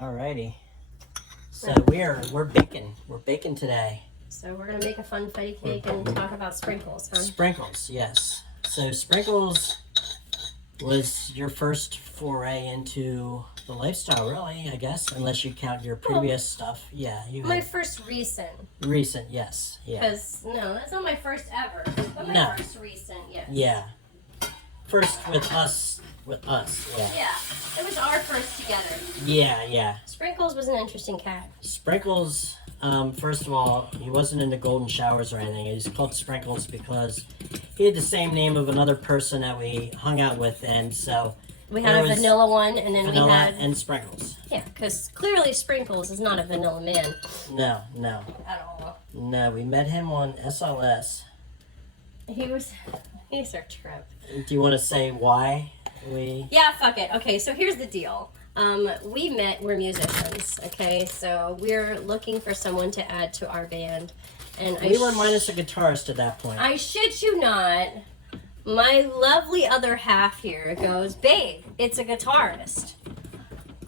Alrighty. So we're baking. We're baking today. So we're gonna make a funfetti cake and talk about sprinkles, huh? Sprinkles, yes. So sprinkles was your first foray into the lifestyle, really, I guess, unless you count your previous stuff. Yeah, you. My first recent. Recent, yes, yeah. Because no, that's not my first ever. But my first recent, yes. Yeah. First with us, yeah. Yeah, it was our first together. Yeah. Sprinkles was an interesting cat. Sprinkles, first of all, he wasn't into golden showers or anything. He's called Sprinkles because he had the same name of another person that we hung out with, and so we had a vanilla one, and then vanilla we had and Sprinkles. Yeah, because clearly Sprinkles is not a vanilla man. No. At all. No, we met him on SLS. He's our trip. Do you want to say why we? Yeah, fuck it. Okay, so here's the deal. We're musicians, okay? So we're looking for someone to add to our band. And we were minus a guitarist at that point. I shit you not. My lovely other half here goes, babe, it's a guitarist.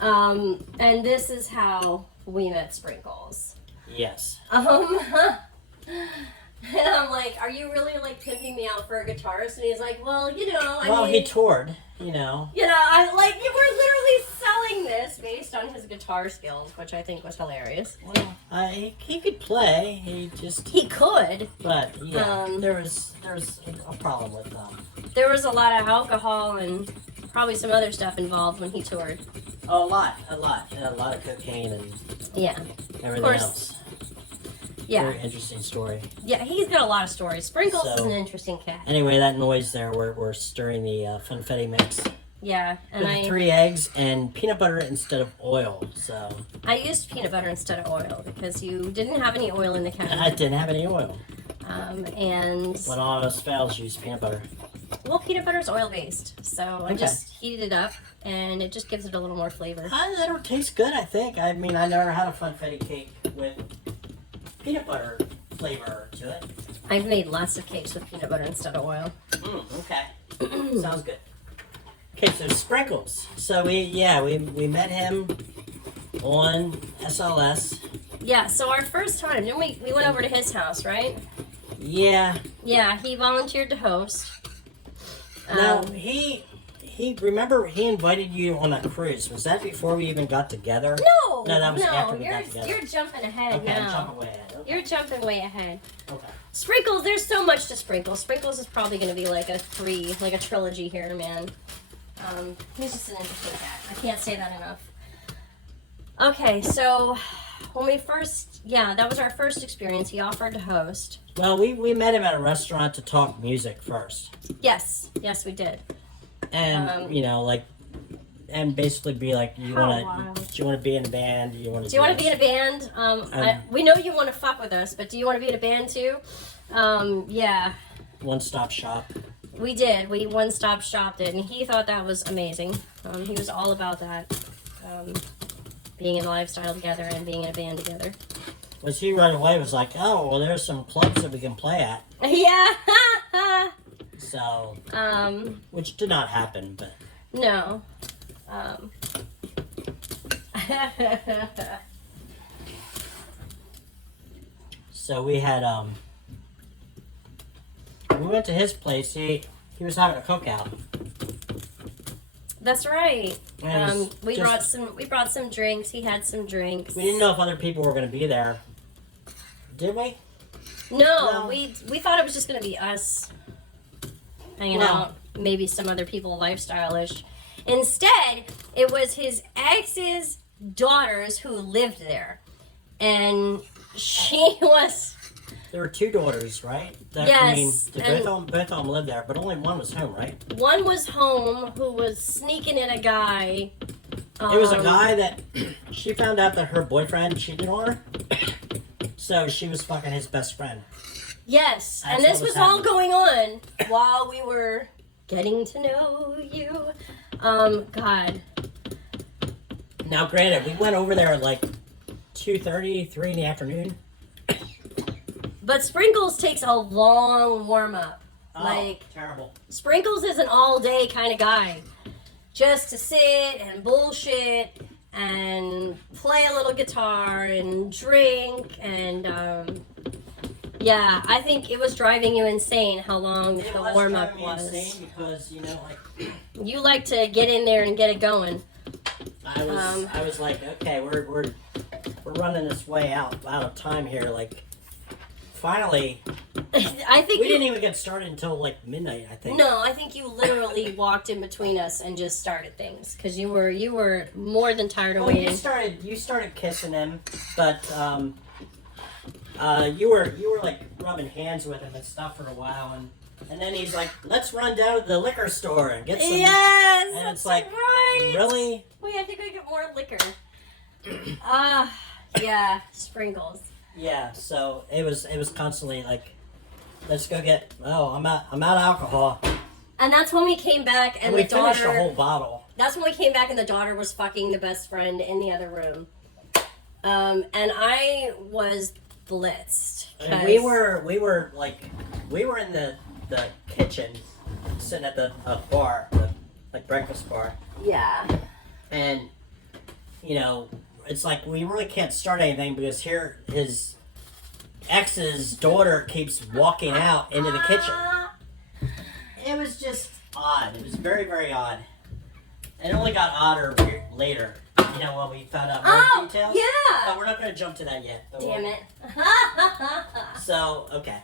And this is how we met Sprinkles. Yes. And I'm like, are you really like pimping me out for a guitarist? And he's like, well, I mean, he toured, you know. You were literally selling this based on his guitar skills, which I think was hilarious. Well, he could play. He could. But yeah, there was a problem with There was a lot of alcohol and probably some other stuff involved when he toured. Oh, a lot of cocaine and everything else. Yeah. Very interesting story. Yeah, he's got a lot of stories. Sprinkles is an interesting cat. Anyway, that noise there, we're stirring the funfetti mix. Yeah, and with 3 eggs and peanut butter instead of oil. So I used peanut butter instead of oil because you didn't have any oil in the can. I didn't have any oil. And when all else fails, use peanut butter. Well, peanut butter is oil based, so I just heated it up, and it just gives it a little more flavor. That'll taste good, I think. I mean, I never had a funfetti cake with peanut butter flavor to it. I've made lots of cakes with peanut butter instead of oil. Okay. Sounds good. Okay, so Sprinkles. So we met him on SLS. Yeah, so our first time, then we went over to his house, right? Yeah. Yeah, he volunteered to host. Now, he remember he invited you on a cruise. Was that before we even got together? No, that was after we got together. You're jumping ahead now. I'm jumping way ahead. Okay. You're jumping way ahead. Okay. Sprinkles, there's so much to Sprinkles. Sprinkles is probably going to be like a trilogy here, man. He's just an interesting cat. I can't say that enough. Okay, so when we that was our first experience. He offered to host. Well, we met him at a restaurant to talk music first. Yes, we did. And and basically be like, do you want to be in a band? Do you want to be in a band? We know you want to fuck with us, but do you want to be in a band too? Yeah. One-stop shop. We did. We one-stop shopped it, and he thought that was amazing. He was all about that. Being in a lifestyle together and being in a band together. Was he right away was like, oh, well, there's some clubs that we can play at. Yeah. So, which did not happen, but. No. So we had, we went to his place. He was having a cookout. That's right. We brought some drinks. He had some drinks. We didn't know if other people were going to be there. Did we? No. We thought it was just going to be us hanging out. Maybe some other people lifestyle-ish. Instead, it was his ex's daughters who lived there. And she was... There were 2 daughters, right? Yes. Both of them lived there, but only one was home, right? One was home who was sneaking in a guy. It was a guy that she found out that her boyfriend cheated on her. So she was fucking his best friend. Yes, and this was all going on while we were getting to know you. God. Now, granted, we went over there at like 2:30, 3 in the afternoon. But Sprinkles takes a long warm-up. Oh, terrible. Sprinkles is an all-day kind of guy. Just to sit and bullshit and play a little guitar and drink and yeah, I think it was driving you insane how long the warm up was. Insane because like you like to get in there and get it going. I was like, okay, we're running this way out of time here. Like, finally, I think we didn't even get started until like midnight. I think. No, I think you literally walked in between us and just started things because you were more than tired of waiting. You started kissing him, but you were like rubbing hands with him and stuff for a while, and then he's like, let's run down to the liquor store and get some. Yes, and it's like, right. Really? We had to go get more liquor. Yeah, sprinkles. Yeah, so it was constantly like, let's go get. Oh, I'm out of alcohol. And that's when we came back, and we the daughter finished a whole bottle. That's when we came back, and the daughter was fucking the best friend in the other room. And I was blitzed. And we were in the kitchen, sitting at the bar, like breakfast bar. Yeah. And it's like we really can't start anything because here his ex's daughter keeps walking out into the kitchen. It was just odd. It was very, very odd. It only got odder later. When we found out more details. Yeah. But we're not going to jump to that yet. Damn it. So, okay.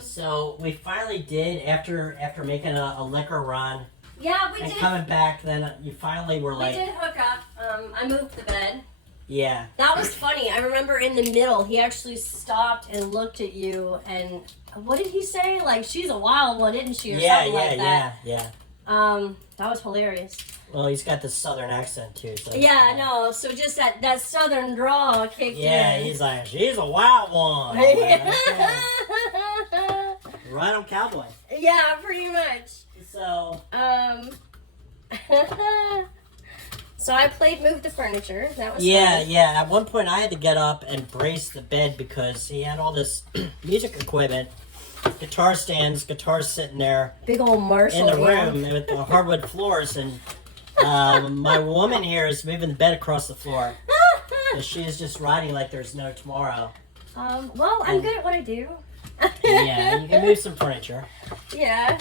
So we finally did after making a liquor run. Yeah, we and did. coming back, then you finally were like. We did hook up. I moved the bed. Yeah. That was funny. I remember in the middle, he actually stopped and looked at you, and what did he say? Like, she's a wild one, isn't she? Or something like that. Yeah. That was hilarious. Well, he's got this southern accent too. So yeah, no. So just that southern drawl kicked in. Yeah, he's like, she's a wild one. Like, okay. Right on cowboy. Yeah, pretty much. So. So I played Move the Furniture. That was fun. Yeah. At one point, I had to get up and brace the bed because he had all this music equipment, guitar stands, guitars sitting there. Big old Marshall in the room with the hardwood floors, and my woman here is moving the bed across the floor. She is just riding like there's no tomorrow. Well, I'm good at what I do. Yeah, you can move some furniture. Yeah.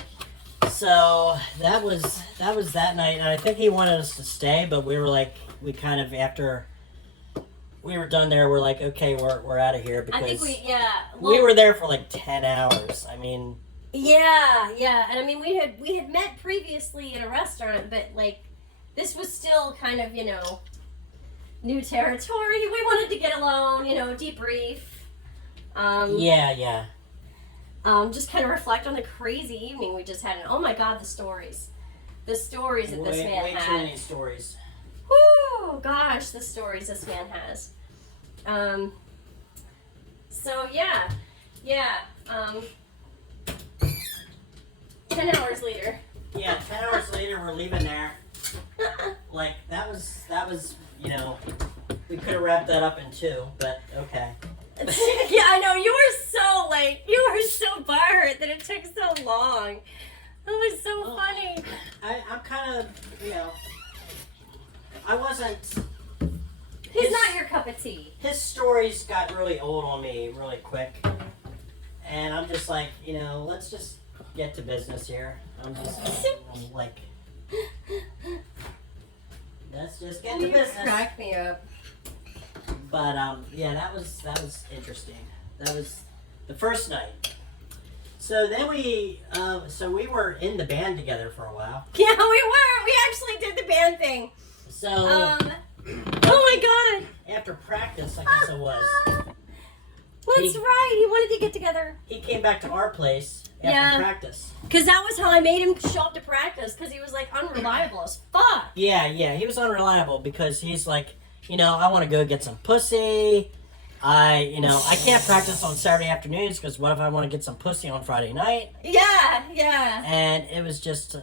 So that was that night, and I think he wanted us to stay, but we were like, after we were done there, we're like, okay, we're out of here because I think we were there for like 10 hours. I mean. Yeah, and I mean we had met previously in a restaurant, but like this was still kind of new territory. We wanted to get alone, debrief. Yeah. Just kind of reflect on the crazy evening we just had, and oh my god, the stories that this man way had. Too many stories. Whoo, gosh, the stories this man has. So yeah. 10 hours later. Yeah, 10 hours later, we're leaving there. Like, that was, we could have wrapped that up in 2, but okay. Yeah, I know, you were so butthurt that it took so long. That was so funny. I'm kind of, I wasn't... He's not your cup of tea. His stories got really old on me really quick. And I'm just like, let's just get to business here. I'm like, let's just get to business. Crack me up. But yeah, that was interesting. That was the first night. So then we were in the band together for a while. Yeah, we were. We actually did the band thing. So oh my god. After practice, I guess it was. That's right. He wanted to get together. He came back to our place after practice. Because that was how I made him show up to practice, because he was like unreliable as fuck. Yeah, he was unreliable because he's like, I want to go get some pussy. I can't practice on Saturday afternoons because what if I want to get some pussy on Friday night? Yeah. And it was just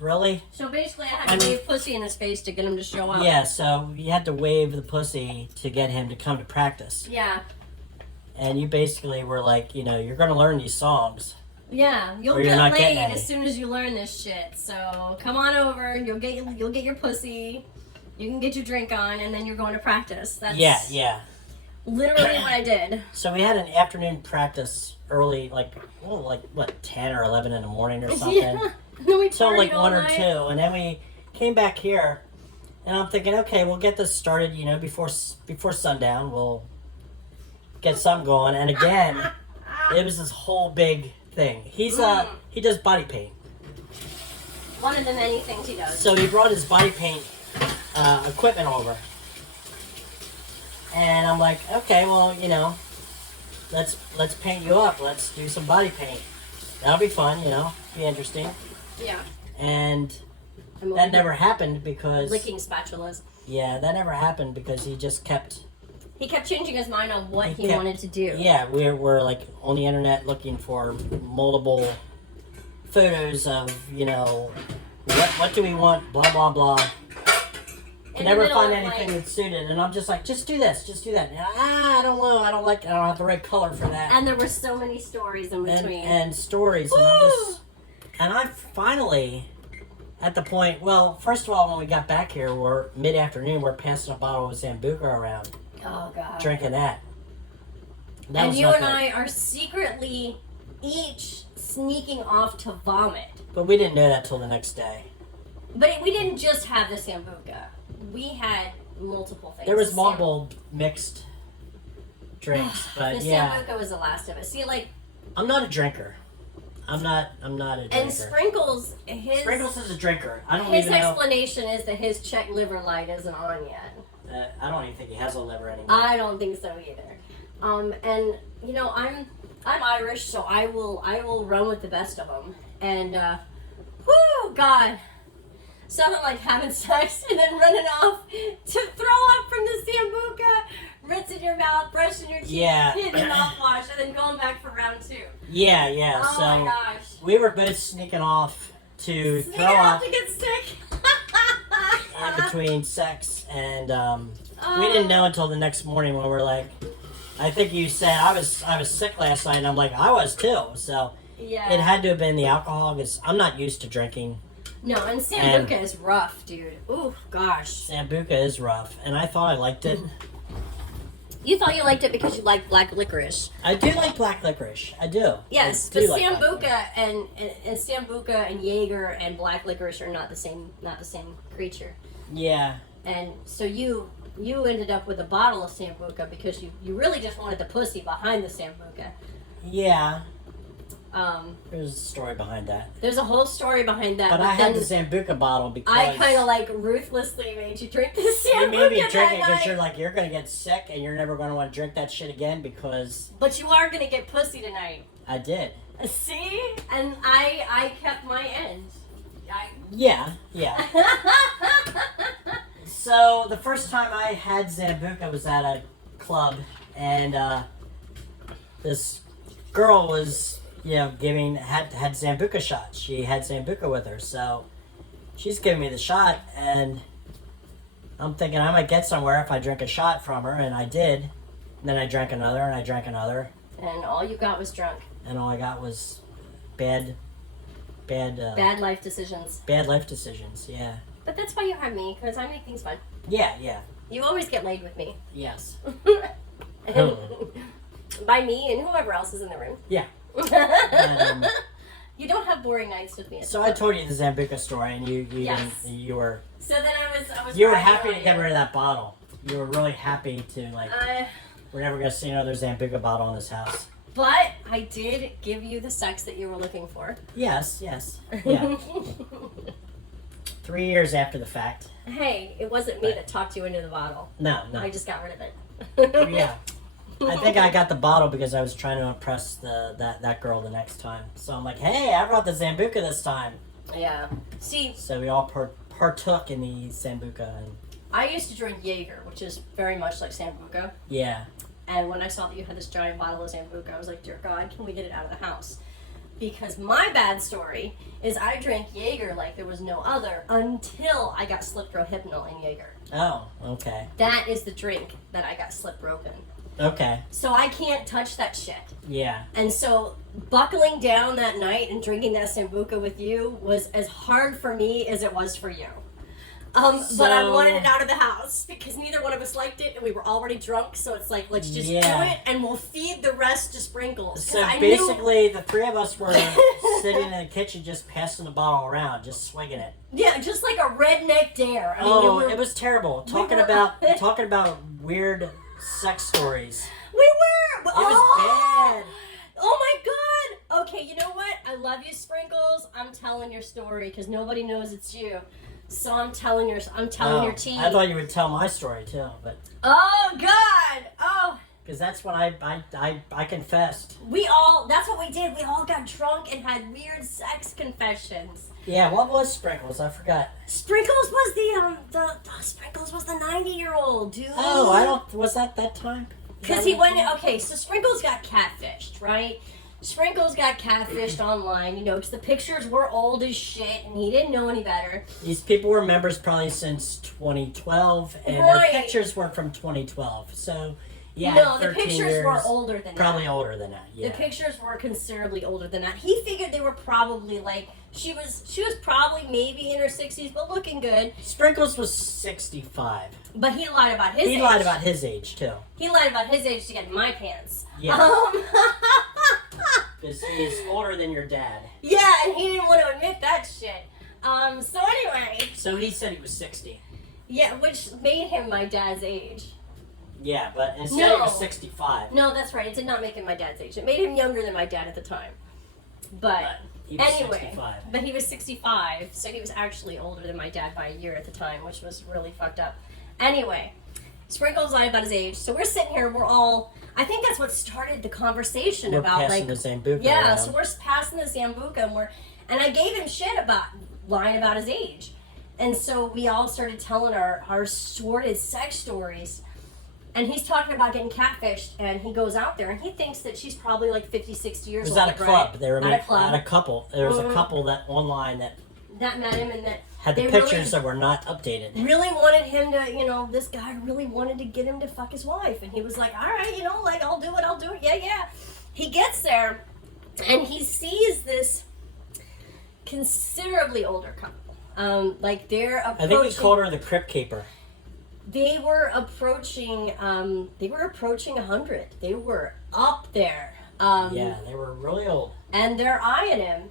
really? So basically I had to wave pussy in his face to get him to show up. Yeah, so you had to wave the pussy to get him to come to practice. Yeah. And you basically were like, you're going to learn these songs. Yeah, you'll get laid as soon as you learn this shit. So come on over, you'll get your pussy. You can get your drink on, and then you're going to practice. That's Yeah. literally what I did. So we had an afternoon practice early, like 10 or 11 in the morning or something. Yeah. Then we Till like partied all 1 or night. 2, and then we came back here, and I'm thinking, okay, we'll get this started, before sundown. We'll get something going, and again, it was this whole big thing. He does body paint, One of the many things he does. so he brought his body paint equipment over, and I'm like, okay, well, let's paint you up. Let's do some body paint. That'll be fun, be interesting. Yeah. And I'm over that here never happened because licking spatulas. yeah, that never happened because he just kept. He kept changing his mind on what he kept- wanted to do. Yeah, we're like on the internet looking for multiple photos of what do we want, blah blah blah. In Can the never middle find of, anything like- that suited, and I'm just like, just do this, just do that. And I don't know, I don't have the right color for that. And there were so many stories in between. And stories, and I'm finally at the point. Well, first of all, when we got back here, we're mid-afternoon. We're passing a bottle of Sambuca around, Oh God. drinking that. And was you not and good. I are secretly each sneaking off to vomit. But we didn't know that till the next day. But we didn't just have the Sambuca. We had multiple things. There was The multiple mixed drinks, but The yeah, Sambuca was the last of it. See, like, I'm not a drinker. I'm not a drinker. and Sprinkles, Sprinkles is a drinker. I don't his even know. explanation is that his check liver light isn't on yet. I don't even think he has a liver anymore. I don't think so either. And I'm Irish, so I will run with the best of them. And whoo, God, something like having sex and then running off to throw up from the Sambuca, rinsing your mouth, brushing your teeth, Yeah. hitting mouthwash, and then going back for round 2. Yeah. Oh So my gosh. we were both sneaking off to Sneak throw out up to get sick. in between sex, and we didn't know until the next morning when we're like, I think you said I was sick last night, and I'm like, I was too. So Yeah. it had to have been the alcohol because I'm not used to drinking. No, and Sambuca is rough, dude. Ooh, gosh. Sambuca is rough, and I thought I liked it. You thought you liked it because you like black licorice. I do like black licorice. I do. Yes, I do but like black licorice. Sambuca and Sambuca and Jaeger and black licorice are not the same creature. Yeah. And so you ended up with a bottle of Sambuca because you really just wanted the pussy behind the Sambuca. Yeah. There's a story behind that. There's a whole story behind that. But I had the then Sambuca bottle because I kind of like ruthlessly made you drink the Sambuca you made me drink that it because night. you're like, you're gonna get sick and you're never gonna want to drink that shit again because But you are gonna get pussy tonight. I did. See? And I kept my end. Yeah. So the first time I had Sambuca was at a club, and this girl was, had Sambuca shots. She had Sambuca with her, so she's giving me the shot, and I'm thinking I might get somewhere if I drink a shot from her, and I did. And then I drank another, and I drank another, And all you got was drunk. and all I got was bad Life decisions. bad life decisions. Yeah. But that's why you have me, because I make things fun. Yeah. You always get laid with me. Yes. And by me and whoever else is in the room. Yeah. Um, You don't have boring nights with me. at So the I club. told you the Zambuca story, and you Yes. didn't, you were So then I was. you were riding happy on to get you. rid of that bottle. You were really happy to like. We're never gonna see another Zambuca bottle in this house. But I did give you the sex that you were looking for. Yes. Yeah. 3 years after the fact. Hey, it wasn't me that talked you into the bottle. No. I just got rid of it. Yeah. I think I got the bottle because I was trying to impress that girl the next time. So I'm like, hey, I brought the Zambuca this time. Yeah. See, So we all partook in the Zambuca. And, I used to drink Jaeger, which is very much like Sambuca. yeah. And when I saw that you had this giant bottle of Sambuca, I was like, dear God, can we get it out of the house? Because my bad story is I drank Jaeger like there was no other until I got slip rohypnol in Jaeger. Oh, okay. That is the drink that I got slip broken. Okay. So I can't touch that shit. Yeah. And so buckling down that night and drinking that Sambuca with you was as hard for me as it was for you. But I wanted it out of the house because neither one of us liked it, and we were already drunk. So it's like, let's just do it, and we'll feed the rest to Sprinkles. So basically, the three of us were sitting in the kitchen, just passing the bottle around, just swinging it. Yeah, just like a redneck dare. I mean, it was terrible. Talking about weird sex stories. We were. It was bad. Oh my god! Okay, you know what? I love you, Sprinkles. I'm telling your story because nobody knows it's you. So I'm telling your tea. I thought you would tell my story too, but. Oh God! Oh. Because that's what I confessed. That's what we did. We all got drunk and had weird sex confessions. Yeah, what was Sprinkles? I forgot. Sprinkles was Sprinkles was the 90-year-old dude. Oh, was that time? Because he went, okay, so Sprinkles got catfished, right? Sprinkles got catfished online, because the pictures were old as shit and he didn't know any better. These people were members probably since 2012, and their pictures were from 2012, so... Yeah, no, the pictures were older than that. Probably older than that, yeah. The pictures were considerably older than that. He figured they were probably like, she was probably maybe in her 60s, but looking good. Sprinkles was 65. But he lied about his age. He lied about his age, too. He lied about his age to get in my pants. Yeah. Because he's older than your dad. Yeah, and he didn't want to admit that shit. So anyway. So he said he was 60. Yeah, which made him my dad's age. Yeah, but instead he was 65. No, that's right. It did not make him my dad's age. It made him younger than my dad at the time. But he was anyway, 65. But he was 65, so he was actually older than my dad by a year at the time, which was really fucked up. Anyway, Sprinkles lied about his age. So we're sitting here, I think that's what started the conversation about passing the Zambuca yeah, around. So we're passing the Zambuca and I gave him shit about lying about his age. And so we all started telling our sordid sex stories. And he's talking about getting catfished, and he goes out there, and he thinks that she's probably like 50, 60 years old. It was at a club. Right? They were at a club. At a couple. There was a couple that online that met him and that had the pictures that were not updated. Really wanted him to, this guy really wanted to get him to fuck his wife, and he was like, all right, I'll do it. Yeah. He gets there, and he sees this considerably older couple. They're approaching. I think we called her the Crypt Keeper. They were approaching 100. They were up there. Yeah, they were really old. And they're eyeing him.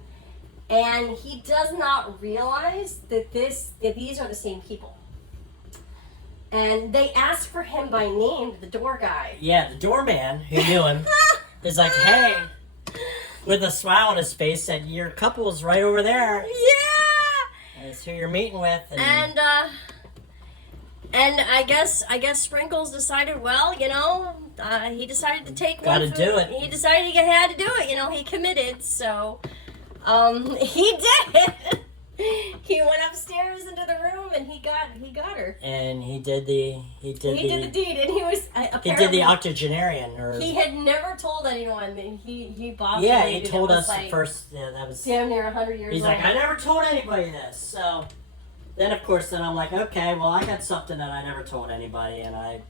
And he does not realize that these are the same people. And they ask for him by name, the door guy. Yeah, the doorman, who knew him, is like, hey, with a smile on his face, said, your couple's right over there. Yeah! That's who you're meeting with. And I guess Sprinkles decided, well, he decided to take Gotta one. do it. He decided he had to do it. He committed. So, he did. He went upstairs into the room and he got her. And he did the deed, and he was apparently he did the octogenarian. He had never told anyone that he bought. Yeah, he told us first. Yeah, that was damn near 100 years. He's old. like, I never told anybody this. So then, of course, I'm like, okay, well, I got something that I never told anybody, and I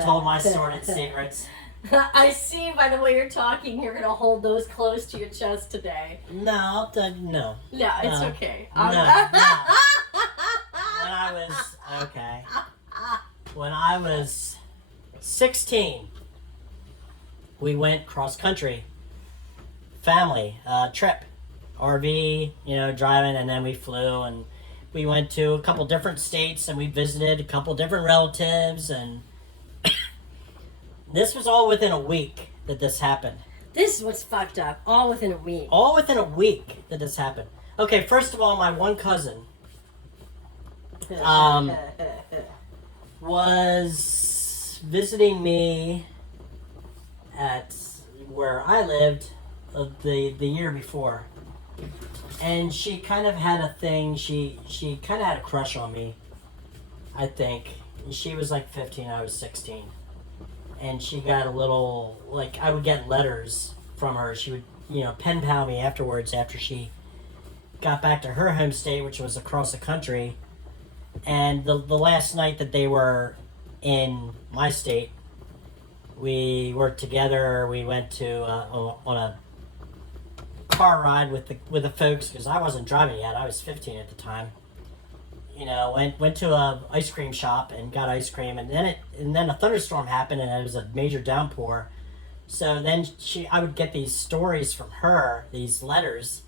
told my sordid secrets. I see by the way you're talking, you're going to hold those close to your chest today. No, no. No, it's okay. No. When I was 16, we went cross country, family trip, RV, driving, and then we flew, and we went to a couple different states, and we visited a couple different relatives, and this was all within a week that this happened. This was fucked up. All within a week. All within a week that this happened. Okay, first of all, my one cousin was visiting me at where I lived the year before. And she kind of had a thing, she kind of had a crush on me, I think. She was like 15, I was 16. And she got a little, I would get letters from her. She would, pen pal me afterwards after she got back to her home state, which was across the country. And the last night that they were in my state, we worked together. We went to on a car ride with the folks, because I wasn't driving yet. I was 15 at the time. went to a ice cream shop and got ice cream, and then a thunderstorm happened, and it was a major downpour. So then I would get these stories from her, these letters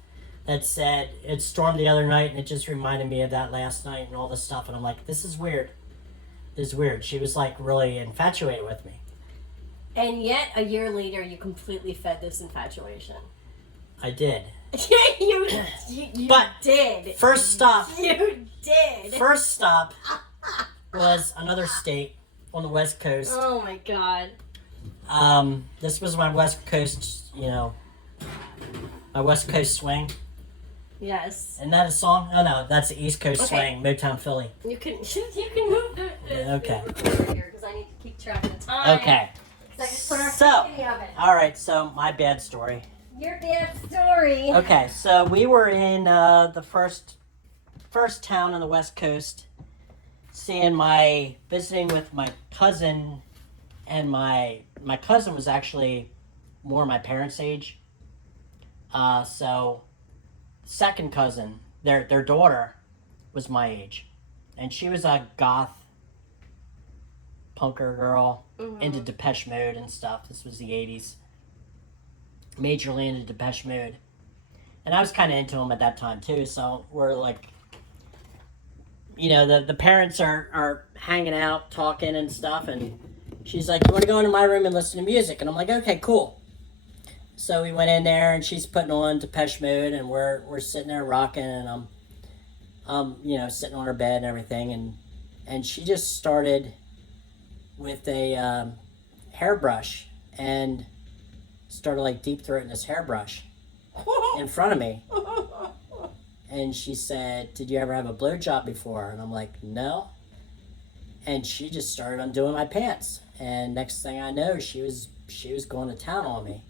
that said it stormed the other night, and it just reminded me of that last night and all this stuff. And I'm like, this is weird. This is weird. She was like really infatuated with me. And yet, a year later, you completely fed this infatuation. I did. you But did. First stop. You did. First stop was another state on the West Coast. Oh my God. This was my West Coast, my West Coast swing. Yes. Isn't that a song? Oh no, that's the East Coast swing, Motown Philly. You can move the Okay. over here because I need to keep track of the time. Okay. So I can put our cake in the oven. All right. So my bad story. Your bad story. Okay, so we were in the first town on the West Coast, visiting with my cousin, and my cousin was actually more my parents' age. So second cousin, their daughter was my age, and she was a goth punker girl into Depeche Mode and stuff. This was the 80s. Majorly into Depeche Mode. And I was kind of into them at that time too, so we're like, the parents are hanging out, talking and stuff, and she's like, you want to go into my room and listen to music? And I'm like, okay, cool. So we went in there, and she's putting on Depeche Mode, and we're sitting there rocking, and I'm sitting on her bed and everything, and she just started with a hairbrush and started like deep throating this hairbrush in front of me. And she said, did you ever have a blowjob before? And I'm like, no. And she just started undoing my pants. And next thing I know, she was going to town on me.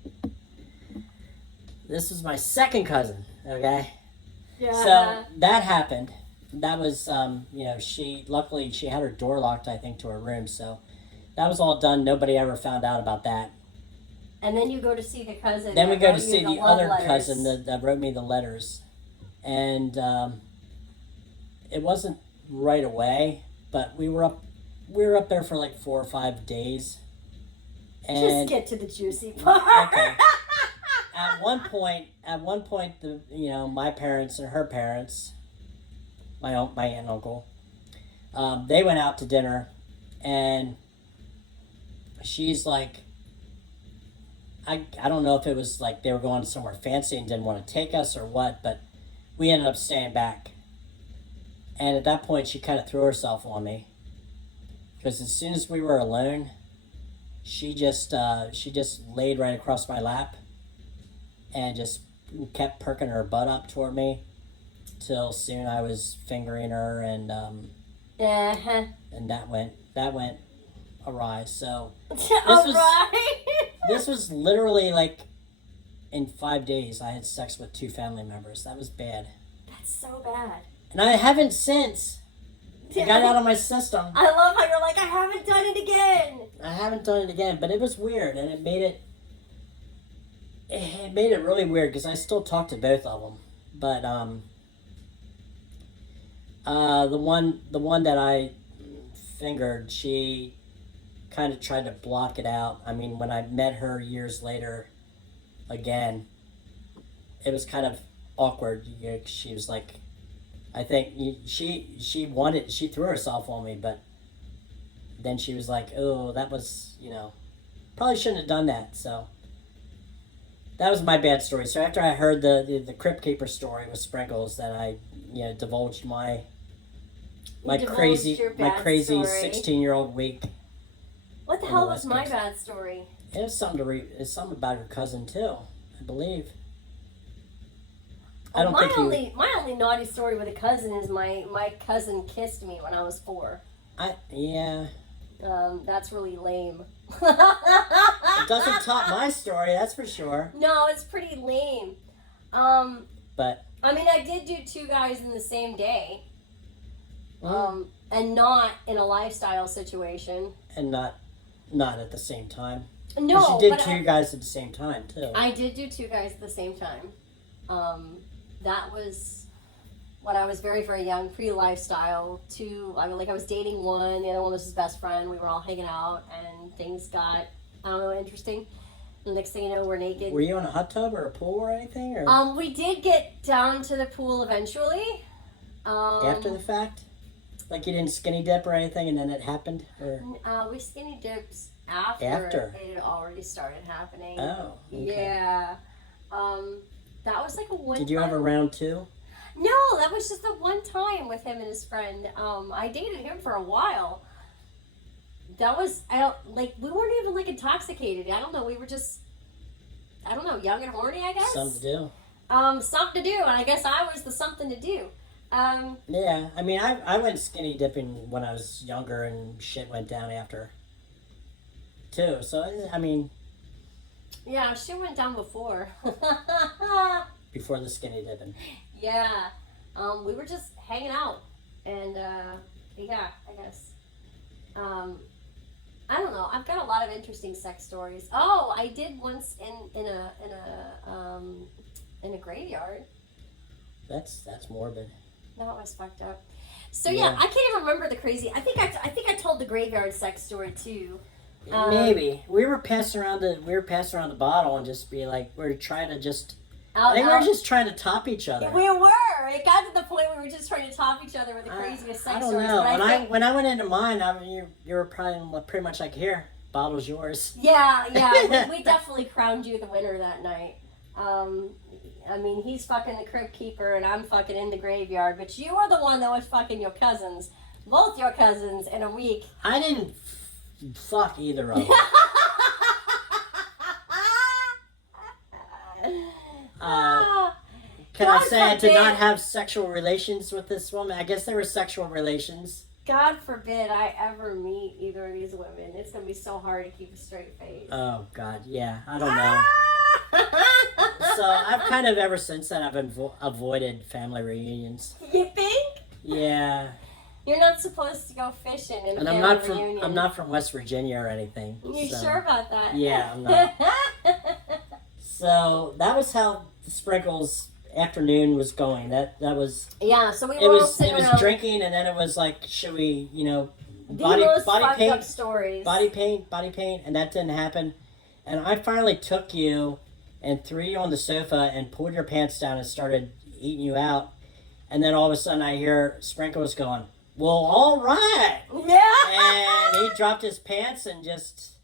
This was my second cousin, okay? Yeah. So that happened. That was, luckily she had her door locked, I think, to her room. So that was all done. Nobody ever found out about that. And then you go to see the cousin. Then we go to see the other cousin that wrote me the letters. And it wasn't right away, but we were up there for like 4 or 5 days. And just get to the juicy part. Okay. At one point, my parents and her parents, my aunt and uncle, they went out to dinner, and she's like, I don't know if it was like they were going somewhere fancy and didn't want to take us or what, but we ended up staying back. And at that point, she kind of threw herself on me, because as soon as we were alone, she just laid right across my lap and just kept perking her butt up toward me till soon I was fingering her, and and that went awry. So this was literally like in 5 days I had sex with 2 family members. That was bad. That's so bad. And I haven't since. I got out of my system. I love how you're like, I haven't done it again. I haven't done it again, but it was weird, and it made it really weird because I still talk to both of them. But the one that I fingered, she kind of tried to block it out. I mean, when I met her years later again, it was kind of awkward. She was like, I think she threw herself on me, but then she was like, oh, that was, probably shouldn't have done that. So that was my bad story. So after I heard the Crypt Keeper story with Sprinkles, that I, divulged my crazy 16-year-old week. What the hell was my bad story? It was something it's something about her cousin too, I believe. I don't think my only naughty story with a cousin is my cousin kissed me when I was 4. Yeah. That's really lame. It doesn't top my story, that's for sure. No, it's pretty lame. But I mean, I did do 2 guys in the same day. And not in a lifestyle situation. And not at the same time. No, but you did 2 guys at the same time too. I did do 2 guys at the same time. That was when I was very, very young, pre-lifestyle. Two, I was dating one. The other one was his best friend. We were all hanging out, and things got, I don't know, interesting. The next thing you know, we're naked. Were you in a hot tub or a pool or anything? Or We did get down to the pool eventually. after the fact? Like you didn't skinny dip or anything, and then it happened? Or We skinny dipped after it had already started happening. oh, okay. Yeah. That was like a one. Did you have a round two? No, that was just the one time with him and his friend. I dated him for a while. That was we weren't even like intoxicated. I don't know. We were just, I don't know, young and horny, I guess. Something to do. Something to do, and I guess I was the something to do. Yeah, I mean, I went skinny dipping when I was younger, and shit went down after. Too. So I mean. Yeah, shit went down before. Before the skinny dipping. Yeah. We were just hanging out, and yeah, I guess. I don't know. I've got a lot of interesting sex stories. Oh, I did once in a graveyard. That's morbid. No, it was fucked up. So yeah, I can't even remember the crazy. I think I told the graveyard sex story too. Maybe we were passing around the bottle and just be like we're trying to just. I think we were just trying to top each other. We were. It got to the point where we were just trying to top each other with the craziest sex stories. I don't know. When I went into mine, I mean, you were probably pretty much like, here, bottle's yours. Yeah. we definitely crowned you the winner that night. I mean, he's fucking the crypt keeper and I'm fucking in the graveyard. But you are the one that was fucking your cousins, both your cousins, in a week. I didn't fuck either of them. Can I say I did not have sexual relations with this woman? I guess there were sexual relations. God forbid I ever meet either of these women. It's going to be so hard to keep a straight face. Oh, God, yeah. I don't know. So I've kind of, ever since then, I've avoided family reunions. You think? Yeah. You're not supposed to go fishing in a family reunion. I'm not from West Virginia or anything. You sure about that? Yeah, I'm not. So that was how the Sprinkles afternoon was going. That was. Yeah, so we were all sitting around. It was drinking, and then it was like, should we, body paint, up stories. Body paint, and that didn't happen. And I finally took you and threw you on the sofa and pulled your pants down and started eating you out. And then all of a sudden I hear Sprinkles going, well, all right. Yeah. And he dropped his pants and just,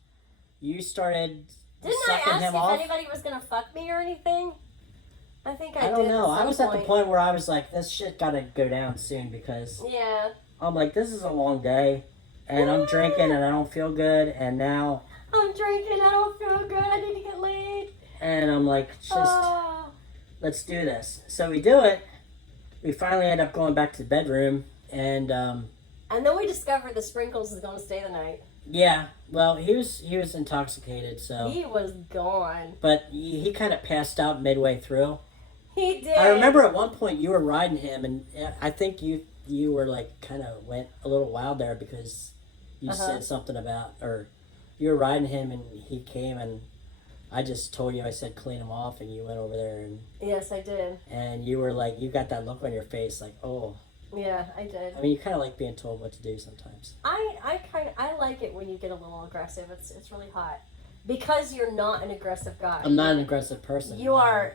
you started sucking him off. Didn't I ask if anybody was going to fuck me or anything? I think I did. I don't know. I was at the point where I was like, this shit got to go down soon because yeah. I'm like, this is a long day. And I'm drinking and I don't feel good. And now I'm drinking, I don't feel good. I need to get laid. And I'm like, let's do this. So we do it. We finally end up going back to the bedroom. And then we discovered the Sprinkles is going to stay the night. Yeah. Well, he was intoxicated, so. He was gone. But he kind of passed out midway through. He did. I remember at one point you were riding him, and I think you were like kind of went a little wild there because you said something about, or you were riding him and he came and I just told you, I said clean him off, and you went over there and. Yes, I did. And you were like, you got that look on your face like, oh. Yeah, I did. I mean, you kind of like being told what to do sometimes. I like it when you get a little aggressive. It's really hot. Because you're not an aggressive guy. I'm not an aggressive person. You are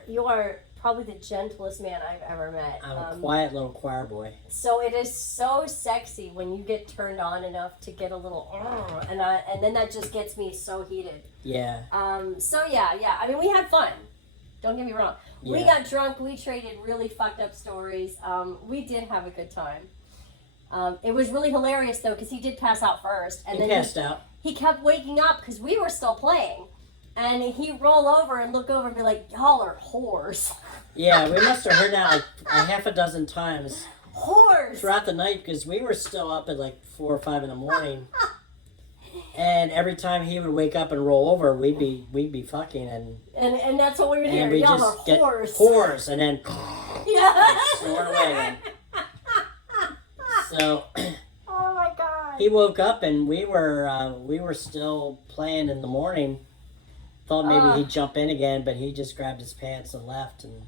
probably the gentlest man I've ever met. I'm a quiet little choir boy. So it is so sexy when you get turned on enough to get a little, and then that just gets me so heated. Yeah. So yeah. I mean, we had fun. Don't get me wrong. Yeah. We got drunk. We traded really fucked up stories. We did have a good time. It was really hilarious though because he did pass out first, and he passed out. He kept waking up because we were still playing, and he'd roll over and look over and be like, "Y'all are whores." Yeah, we must have heard that like a half a dozen times. Whores. Throughout the night because we were still up at like 4 or 5 in the morning. And every time he would wake up and roll over, we'd be fucking and that's what we would hear. And we Y'all just are get whores. Whores, and then yeah. snort away again. So oh my god. He woke up and we were still playing in the morning. Thought maybe he'd jump in again, but he just grabbed his pants and left. And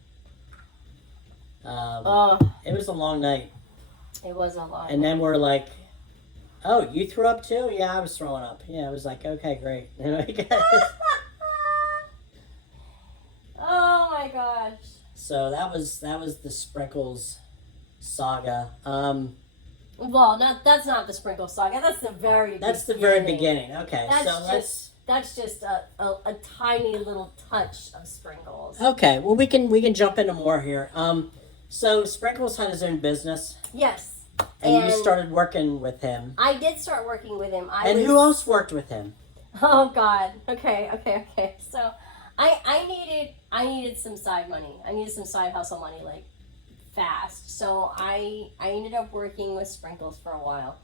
It was a long night. It was a lot. And then we're like, oh, you threw up too? Yeah, I was throwing up. Yeah, I was like, okay, great. Oh my gosh. So that was the Sprinkles saga. Well, that's not the Sprinkle Saga. That's the very very beginning. Okay, that's just a tiny little touch of Sprinkles. Okay, well we can jump into more here. So Sprinkles had his own business. Yes. And you started working with him. I did start working with him. Who else worked with him? Oh God. Okay. So I needed some side money. I needed some side hustle money, like fast. So I ended up working with Sprinkles for a while,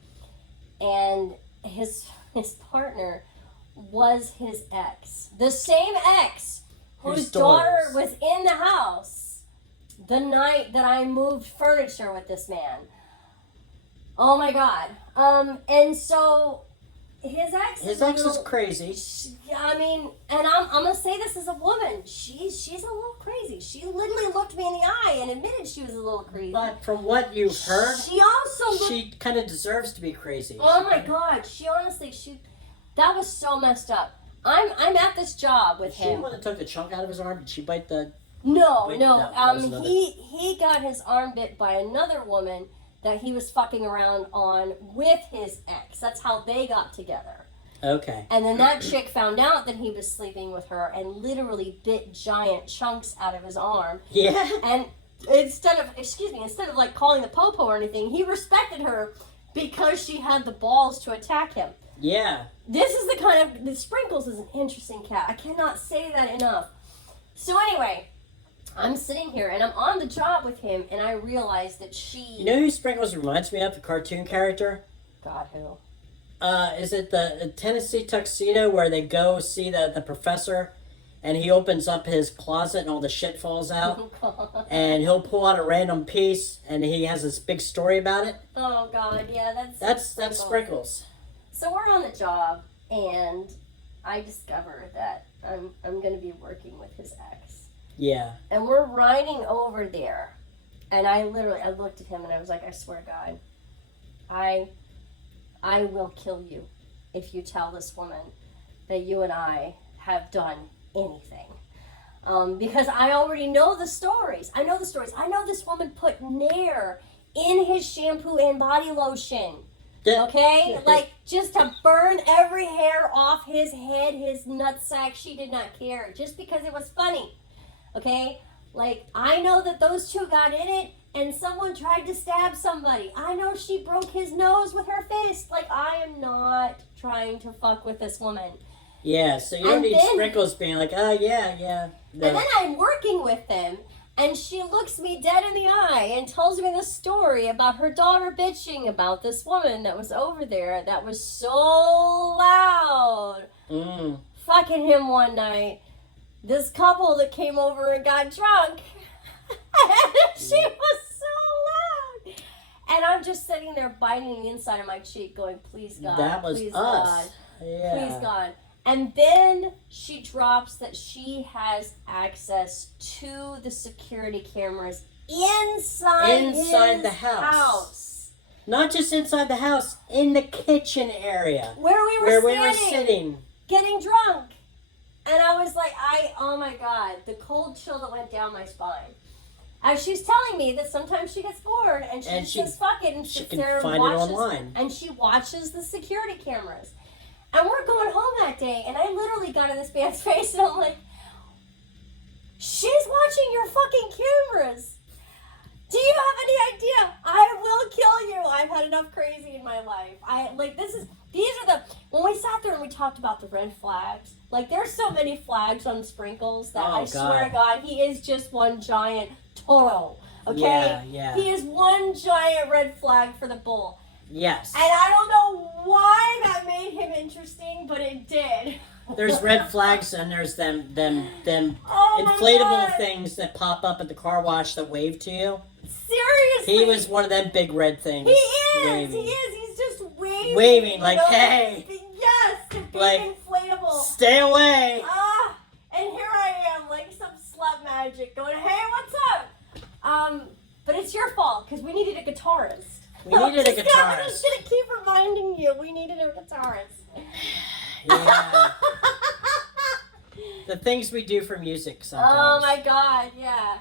and his partner was his ex, the same ex whose daughter was in the house the night that I moved furniture with this man. Oh my God. And so his ex is crazy. I mean, and I'm gonna say this as a woman. She's a little crazy. She literally looked me in the eye and admitted she was a little crazy. But from what you've heard, she kind of deserves to be crazy. Oh my God. She honestly, that was so messed up. I'm at this job with him. She took the chunk out of his arm. Did she bite the? No. He got his arm bit by another woman that he was fucking around on with his ex. That's how they got together. Okay. And then that chick found out that he was sleeping with her and literally bit giant chunks out of his arm. Yeah. And instead of like calling the popo or anything, he respected her because she had the balls to attack him. Yeah. This is the Sprinkles is an interesting cat. I cannot say that enough. So anyway, I'm sitting here and I'm on the job with him, and I realize that she... You know who Sprinkles reminds me of? The cartoon character? God, who? Is it the Tennessee Tuxedo where they go see the professor, and he opens up his closet and all the shit falls out, and he'll pull out a random piece, and he has this big story about it? Oh God, yeah, that's Sprinkles. So we're on the job, and I discover that I'm going to be working with his ex. Yeah. And we're riding over there, and I looked at him and I was like, I swear to God, I will kill you if you tell this woman that you and I have done anything. Because I already know the stories. I know this woman put Nair in his shampoo and body lotion. Okay? Like, just to burn every hair off his head, his nutsack. She did not care. Just because it was funny. Okay? Like, I know that those two got in it and someone tried to stab somebody. I know she broke his nose with her fist. Like, I am not trying to fuck with this woman. Yeah, so you don't need Sprinkles being like, oh, yeah. No. And then I'm working with them, and she looks me dead in the eye and tells me the story about her daughter bitching about this woman that was over there that was so loud. Fucking him one night. This couple that came over and got drunk. And she was so loud. And I'm just sitting there biting the inside of my cheek going, please God, that was please us. God, yeah. please God. And then she drops that she has access to the security cameras inside the house. Not just inside the house, in the kitchen area. Where we were sitting. Getting drunk. And I was like, oh my God, the cold chill that went down my spine. As she's telling me that sometimes she gets bored and she says fuck it and sits there and watches. Online. And she watches the security cameras. And we're going home that day, and I literally got in this man's face, and I'm like, she's watching your fucking cameras. Do you have any idea? I will kill you. I've had enough crazy in my life. When we sat there and we talked about the red flags, like, there's so many flags on Sprinkles that I swear to God, he is just one giant Toro, okay? Yeah. He is one giant red flag for the bull. Yes. And I don't know why that made him interesting, but it did. There's red flags and there's them inflatable things that pop up at the car wash that wave to you. Seriously. He was one of them big red things. He is. Waving. He's just waving. Waving like, hey. Yes, to big like, inflatable. Stay away. And here I am, like some slut magic, going, hey, what's up? But it's your fault because we needed a guitarist. We needed a I'm guitarist. just gonna keep reminding you we needed a guitarist. Yeah. The things we do for music sometimes. Oh my god, yeah.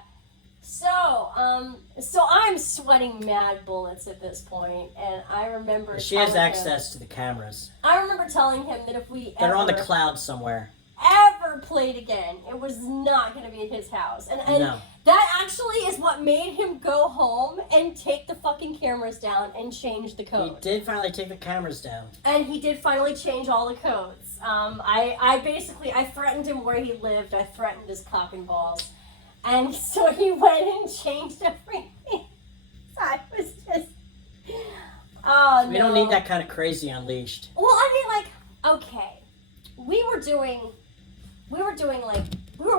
So I'm sweating mad bullets at this point, and I remember She has telling access to the cameras. I remember telling him that if we They're ever, on the cloud somewhere. ever played again, it was not going to be at his house. And No. that actually is what made him go home and take the fucking cameras down and change the He code. did finally take the cameras down. And he did finally change all the codes. I threatened him where he lived. I threatened his cock and balls. And so he went and changed everything. So I was just, oh no. We don't need that kind of crazy unleashed. Well, I mean, like, okay, we were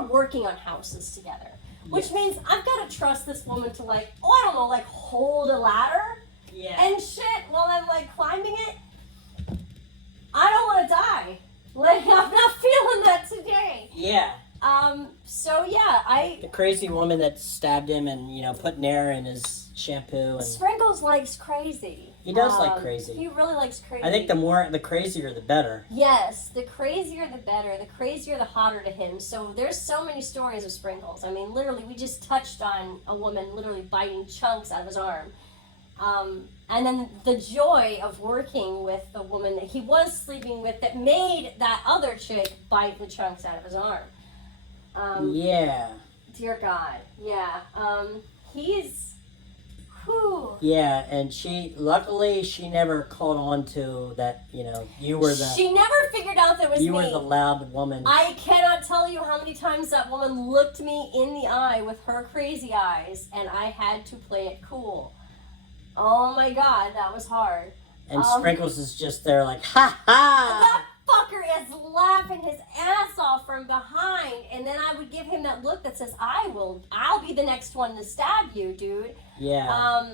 working on houses together, which means I've got to trust this woman to, like, I don't know, like, hold a ladder and shit while I'm, like, climbing it. I don't want to die. Like, I'm not feeling that today. Yeah. So yeah, The crazy woman that stabbed him and, put Nair in his shampoo. And Sprinkles likes crazy. He does like crazy. He really likes crazy. I think the crazier the better. Yes, the crazier the better. The crazier the hotter to him. So there's so many stories of Sprinkles. I mean, literally, we just touched on a woman literally biting chunks out of his arm. And then the joy of working with the woman that he was sleeping with that made that other chick bite the chunks out of his arm. Yeah. Dear God. Yeah. He's... Whew. Yeah, and luckily she never caught on to that, you were the... She never figured out that it was me. You were the loud woman. I cannot tell you how many times that woman looked me in the eye with her crazy eyes, and I had to play it cool. Oh my God, that was hard. And Sprinkles is just there like, ha ha! That fucker is laughing his ass off from behind, and then I would give him that look that says, I'll be the next one to stab you, dude. Yeah.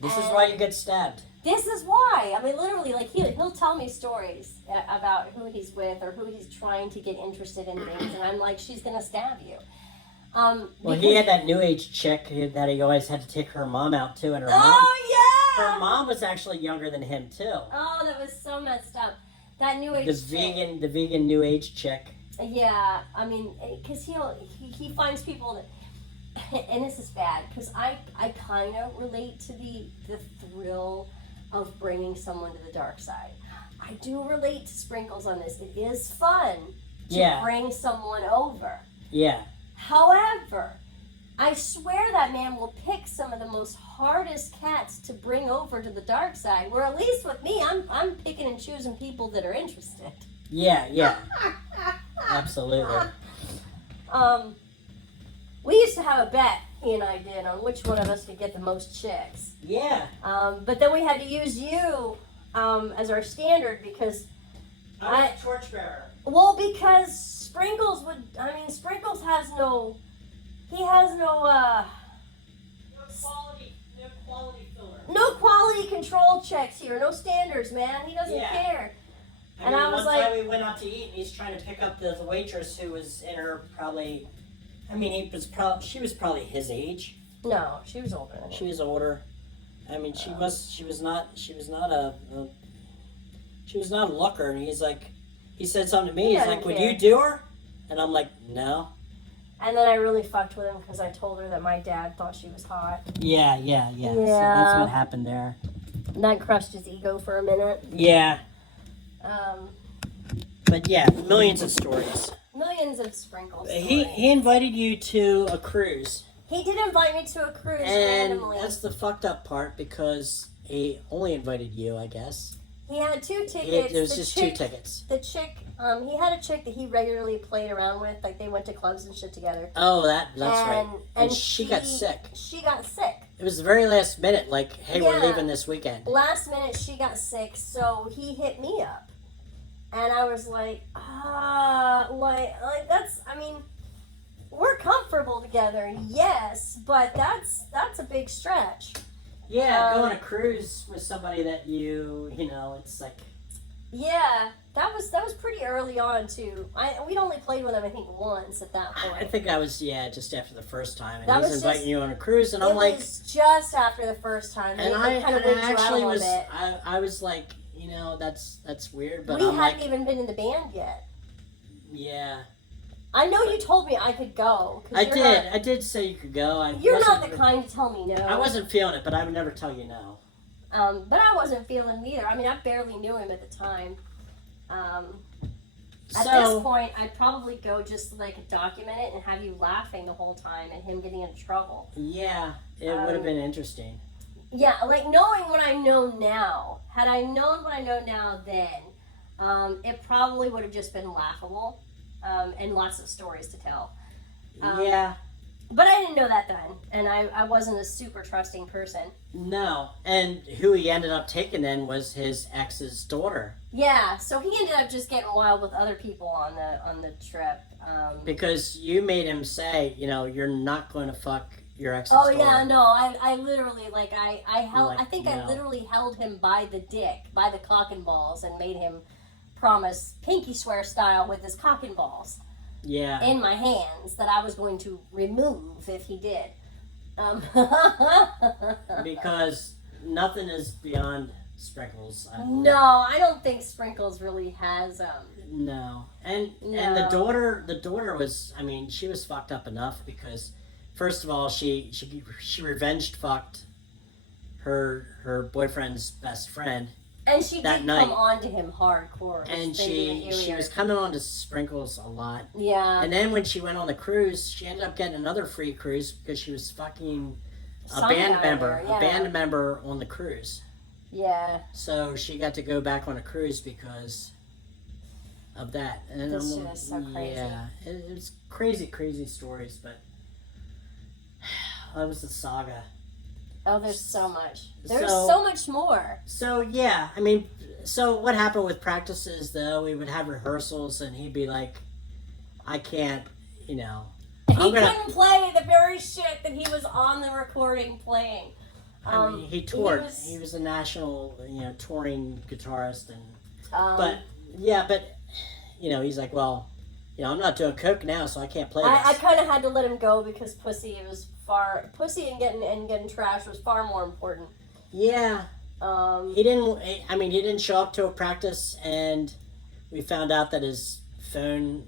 This is why you get stabbed. This is why. I mean, literally, like, he'll tell me stories about who he's with or who he's trying to get interested in things, and I'm like, she's gonna stab you. Well, he had that new age chick that he always had to take her mom out to, and her yeah! mom was actually younger than him too. Oh, that was so messed up. That new age The vegan new age chick. Yeah, I mean, because he finds people that, and this is bad, because I kind of relate to the thrill of bringing someone to the dark side. I do relate to Sprinkles on this. It is fun to bring someone over. Yeah. However, I swear that man will pick some of the most hardest cats to bring over to the dark side. Where at least with me, I'm picking and choosing people that are interested. Yeah. Absolutely. We used to have a bet, he and I did, on which one of us could get the most chicks. Yeah. But then we had to use you as our standard because I was a torchbearer. Well, because Sprinkles Sprinkles has no. He has no quality filler. no quality control checks here, no standards, man. He doesn't care. I mean, one time we went out to eat, and he's trying to pick up the waitress who was in her probably. I mean, she was probably his age. No, she was older. She was older. I mean, she was not a looker. And he said something to me. He's like, "Would you do her?" And I'm like, "No." And then I really fucked with him because I told her that my dad thought she was hot. Yeah. So that's what happened there. And that crushed his ego for a minute. Yeah. But yeah, millions of stories. Millions of Sprinkles. He invited you to a cruise. He did invite me to a cruise And randomly. that's the fucked up part because he only invited you, I guess. He had 2 tickets. There was just 2 tickets. The chick, he had a chick that he regularly played around with. Like, they went to clubs and shit together. Oh, that's right. And she got sick. She got sick. It was the very last minute, like, hey, we're leaving this weekend. Last minute, she got sick, so he hit me up. And I was like, that's, I mean, we're comfortable together, yes, but that's a big stretch. Yeah, go on a cruise with somebody that it's like... Yeah, that was pretty early on too. We'd only played with him I think once at that point. I think I was just after the first time, and That he's was inviting just- you on a cruise, and It I'm like, was just after the first time. and They I, kind of and wigged I you out a actually little was, bit. I was like, that's weird, but We I'm hadn't like, even been in the band yet. yeah, I know you told me I could go. 'Cause I did say you could go. You're not the kind to tell me no. I wasn't feeling it, but I would never tell you no. But I wasn't feeling it either. I mean, I barely knew him at the time. At this point, I'd probably go just like document it and have you laughing the whole time and him getting into trouble. Yeah, it would have been interesting. Yeah, like knowing what I know now. Had I known what I know now then, it probably would have just been laughable and lots of stories to tell. Yeah. But I didn't know that then, and I wasn't a super trusting person. No, and who he ended up taking then was his ex's daughter. Yeah, so he ended up just getting wild with other people on the trip. Because you made him say, you're not going to fuck your ex's Oh daughter. yeah, no, I literally I held Like, I think no. I literally held him by the dick, by the cock and balls, and made him promise pinky swear style with his cock and balls Yeah. in my hands that I was going to remove if he did. Because nothing is beyond Sprinkles. I believe. No, I don't think Sprinkles really has No. And No. the daughter was, I mean, she was fucked up enough because first of all, she revenged fucked her boyfriend's best friend, and she that did night. come on to him hardcore. and which they did she earlier. was coming on to Sprinkles a lot. Yeah. And then when she went on the cruise, she ended up getting another free cruise because she was fucking a Some band guy member, there, yeah. a band member on the cruise. Yeah. So she got to go back on a cruise because of that. And This I'm, shit is so crazy. Yeah, it's crazy stories, but that was the saga. Oh, there's so much. There's So- so much more. So yeah, I mean, so what happened with practices though? We would have rehearsals, and he'd be like, "I can't, He I'm gonna." couldn't play the very shit that he was on the recording playing. I mean, he toured. was- He was a national, touring guitarist, and Um, but he's like, well, I'm not doing coke now, so I can't play I this. kind of had to let him go because pussy and getting trashed was far more important. Yeah, Um, he didn't. I mean, he didn't show up to a practice, and we found out that his phone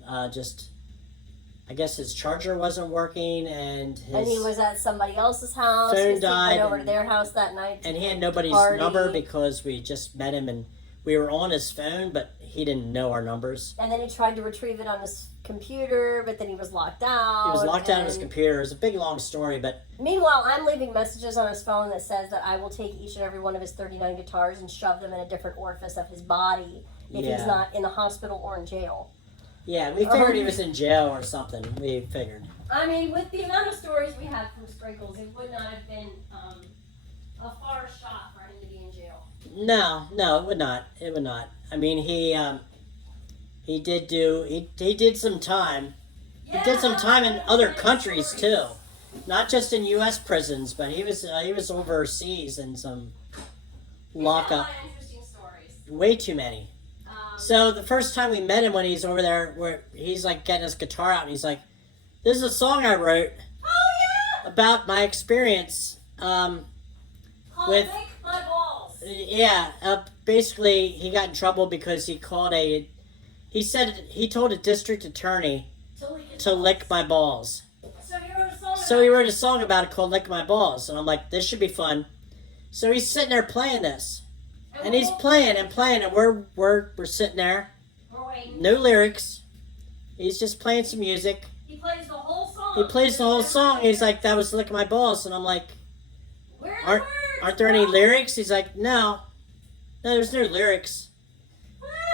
I guess his charger wasn't working, and he was at somebody else's house. phone 'cause he died went over to and- their house that night. and he had nobody's Party. number because we just met him, and we were on his phone, but he didn't know our numbers. And then he tried to retrieve it on his computer, but then he was locked out. He was locked out of his and- computer. It was a big, long story, but Meanwhile, I'm leaving messages on his phone that says that I will take each and every one of his 39 guitars and shove them in a different orifice of his body if Yeah. he's not in the hospital or in jail. yeah, we figured he was in jail or something. We figured. I mean, with the amount of stories we had from Sprinkles, it would not have been a far shot for him to be in jail. No, it would not. It would not. I mean, he did some time. He did some time in other countries too, not just in U.S. prisons, but he was overseas in some lockup. A lot of interesting stories. Way too many. So the first time we met him, when he's over there, where he's like getting his guitar out, and he's like, "This is a song I wrote Oh about my experience." yeah! Called With- Lick My Balls. Yeah, basically he got in trouble because he told a district attorney to lick my balls. So he wrote a song So he wrote a song about it called "Lick My Balls," and I'm like, this should be fun. So he's sitting there playing this, and he's playing, and we're sitting there, We're waiting. no lyrics. He's just playing some music. He plays the whole song. He plays the whole song. He's like, "That was "Lick My Balls," and I'm like, Where are the "Aren't words, aren't there any bro? lyrics?" He's like, "No, there's no lyrics."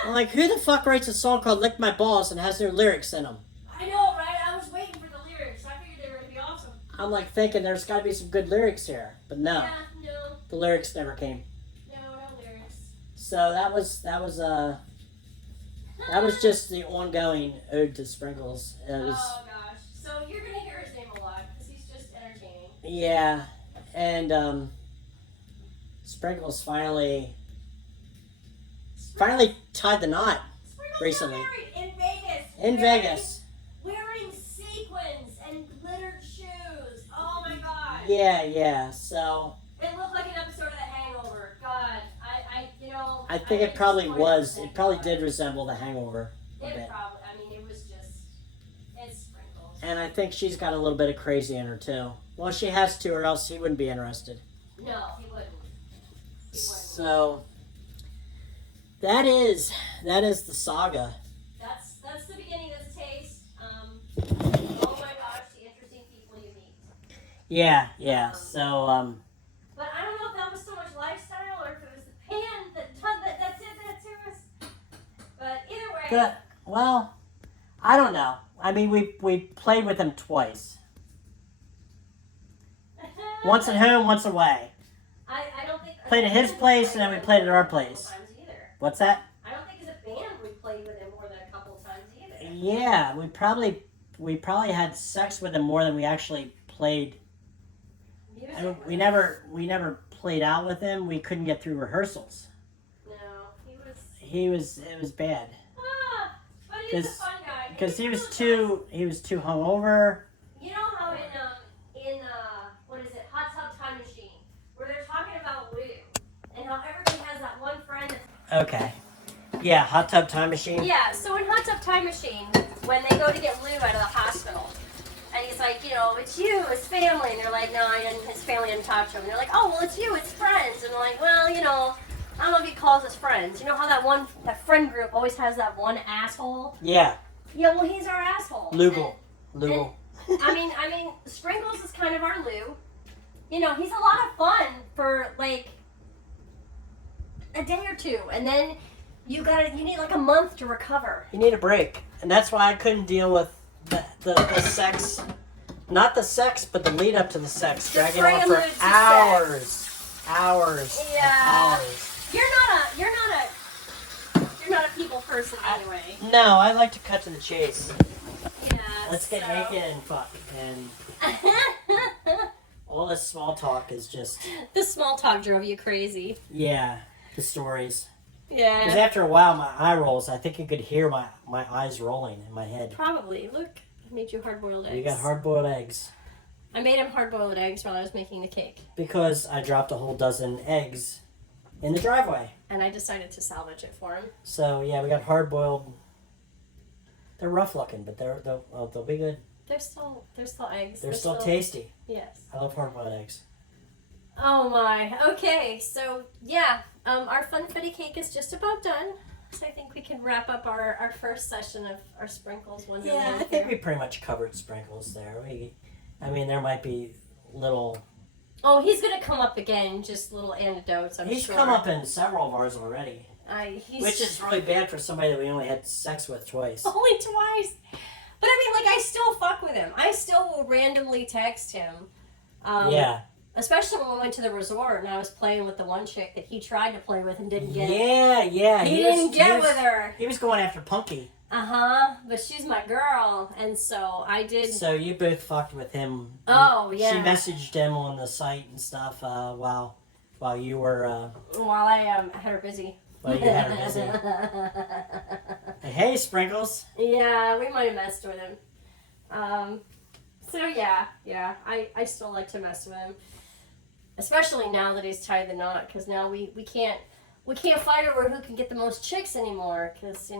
I'm like, who the fuck writes a song called "Lick My Balls" and has no lyrics in them? I know, right? I was waiting for the lyrics. I figured they were gonna be awesome. I'm like thinking there's got to be some good lyrics here, but no, Yeah, no, the lyrics never came. no lyrics. So that was just the ongoing ode to Sprinkles. It was Oh gosh. So you're gonna hear his name a lot because he's just entertaining. yeah, and Sprinkles finally finally tied the knot Sprinkles recently. got married in Vegas. In Vegas. Wearing sequins and glittered shoes. Oh my god. Yeah. So It looked like an episode of The Hangover. God, I think it probably was. It probably did resemble The Hangover a bit. It probably. I mean, it was just. It's Sprinkles. And I think she's got a little bit of crazy in her too. Well, she has to, or else he wouldn't be interested. No, he wouldn't. So that is the saga. That's the beginning of the taste. Oh my gosh, the interesting people you meet. Yeah. So But I don't know if that was so much lifestyle or if it was the pan that did that to us. But either way. good. Well, I don't know. I mean, we played with him twice. Once at home, once away. I don't think. Played at his place, and then we played at our place. What's that? I don't think as a band we played with him more than a couple times either. Yeah, we probably had sex with him more than we actually played. I mean, we never played out with him. We couldn't get through rehearsals. No, It was bad. But he's a fun guy. Because he was too hungover. You know how in what is it, Hot Tub Time Machine, where they're talking about Lou, and how everybody has that one friend that's... Okay. Yeah, Hot Tub Time Machine. Yeah, so in Hot Tub Time Machine, when they go to get Lou out of the hospital, and he's like, it's you, it's family, and they're like, no, his family didn't talk to him. And they're like, oh, well, it's you, it's friends. And they're like, well, I don't know if he calls us friends. You know how that friend group always has that one asshole? Yeah. Yeah, well, he's our asshole. Lugal. I mean, Sprinkles is kind of our Lou. He's a lot of fun for like a day or two, and then you need like a month to recover. You need a break, and that's why I couldn't deal with the sex, not the sex, but the lead up to the sex, dragging on for hours. Yeah. You're not a people person anyway. No, I like to cut to the chase. Yeah. Let's get naked and fuck, and all this small talk is just... The small talk drove you crazy. Yeah, the stories. Yeah. Because after a while, my eye rolls. I think you could hear my eyes rolling in my head. Probably. Look, I made you hard-boiled eggs. You got hard-boiled eggs. I made him hard-boiled eggs while I was making the cake. Because I dropped a whole dozen eggs in the driveway. And I decided to salvage it for him. So, yeah, we got hard-boiled. They're rough-looking, but they'll be good. They're still eggs. They're still tasty. Yes. I love hard-boiled eggs. Oh my. Okay, so yeah, our funfetti cake is just about done. So I think we can wrap up our first session of our Sprinkles Wonderland. Yeah, I think we pretty much covered Sprinkles there. There might be little... Oh, he's gonna come up again, just little anecdotes, I'm He's sure. come up in several of ours already. Which is really bad for somebody that we only had sex with twice. Only twice. But I mean, I still fuck with him. I still will randomly text him. Yeah. Especially when we went to the resort and I was playing with the one chick that he tried to play with and didn't get. Yeah. He didn't get with her. He was going after Punky. But she's my girl, and so I did. So you both fucked with him. Oh yeah. She messaged him on the site and stuff while you were. While I had her busy. While you had her busy. Hey, Sprinkles. Yeah, we might have messed with him. So yeah, I still like to mess with him, especially now that he's tied the knot. Because now we can't fight over who can get the most chicks anymore. Because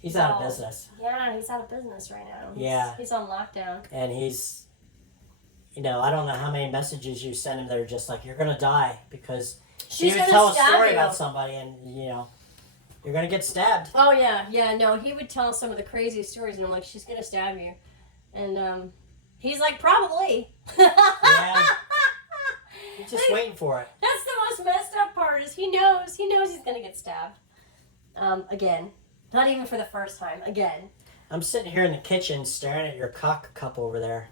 he's out of business. Yeah, he's out of business right now. He's on lockdown. And he's, I don't know how many messages you send him that are just like, you're gonna die because She's he would gonna tell a stab story you. about somebody and you're gonna get stabbed. Oh yeah, no, he would tell some of the craziest stories and I'm like, she's gonna stab you, and he's like, probably. Yeah. He's just waiting for it. That's the most messed up part is he knows he's gonna get stabbed. Again. Not even for the first time. Again. I'm sitting here in the kitchen staring at your cock cup over there,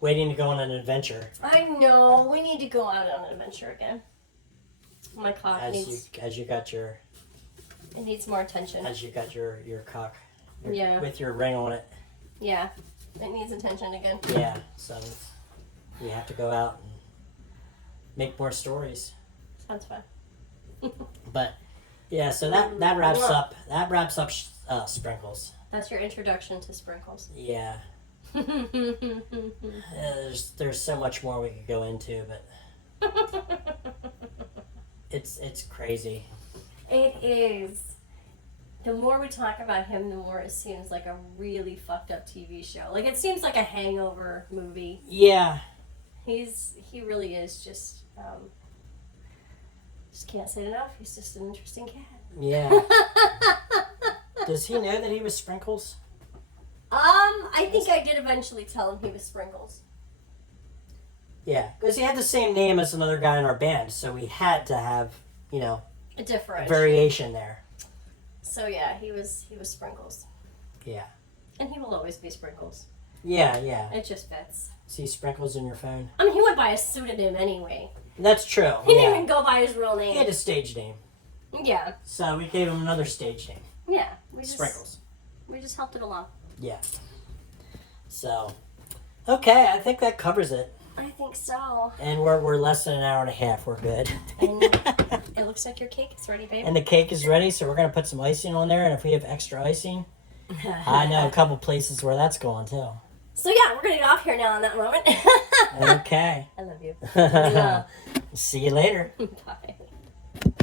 waiting to go on an adventure. I know. We need to go out on an adventure again. My cock as you got your... It needs more attention. As you got your cock. Yeah. With your ring on it. Yeah. It needs attention again. Yeah. So we have to go out and make more stories. Sounds fun. But Yeah, so that wraps up. That wraps up Sprinkles. That's your introduction to Sprinkles. Yeah. There's so much more we could go into, but it's crazy. It is. The more we talk about him, the more it seems like a really fucked up TV show. Like, it seems like a Hangover movie. Yeah. He really is just can't say it enough. He's just an interesting cat. Yeah. Does he know that he was Sprinkles? I think I did eventually tell him he was Sprinkles. Yeah, because he had the same name as another guy in our band, so we had to have, A different variation there. So yeah, he was Sprinkles. Yeah. And he will always be Sprinkles. Yeah, yeah. It just fits. See Sprinkles in your phone? I mean, he went by a pseudonym anyway. That's true. He didn't even go by his real name. He had a stage name. Yeah. So we gave him another stage name. Yeah. Sprinkles. We just helped it along. Yeah. So, okay, I think that covers it. I think so. And we're less than an hour and a half. We're good. And it looks like your cake is ready, babe. And the cake is ready, so we're going to put some icing on there. And if we have extra icing, I know a couple places where that's going too. So yeah, we're going to get off here now on that moment. Okay. I love you. See you later. Bye.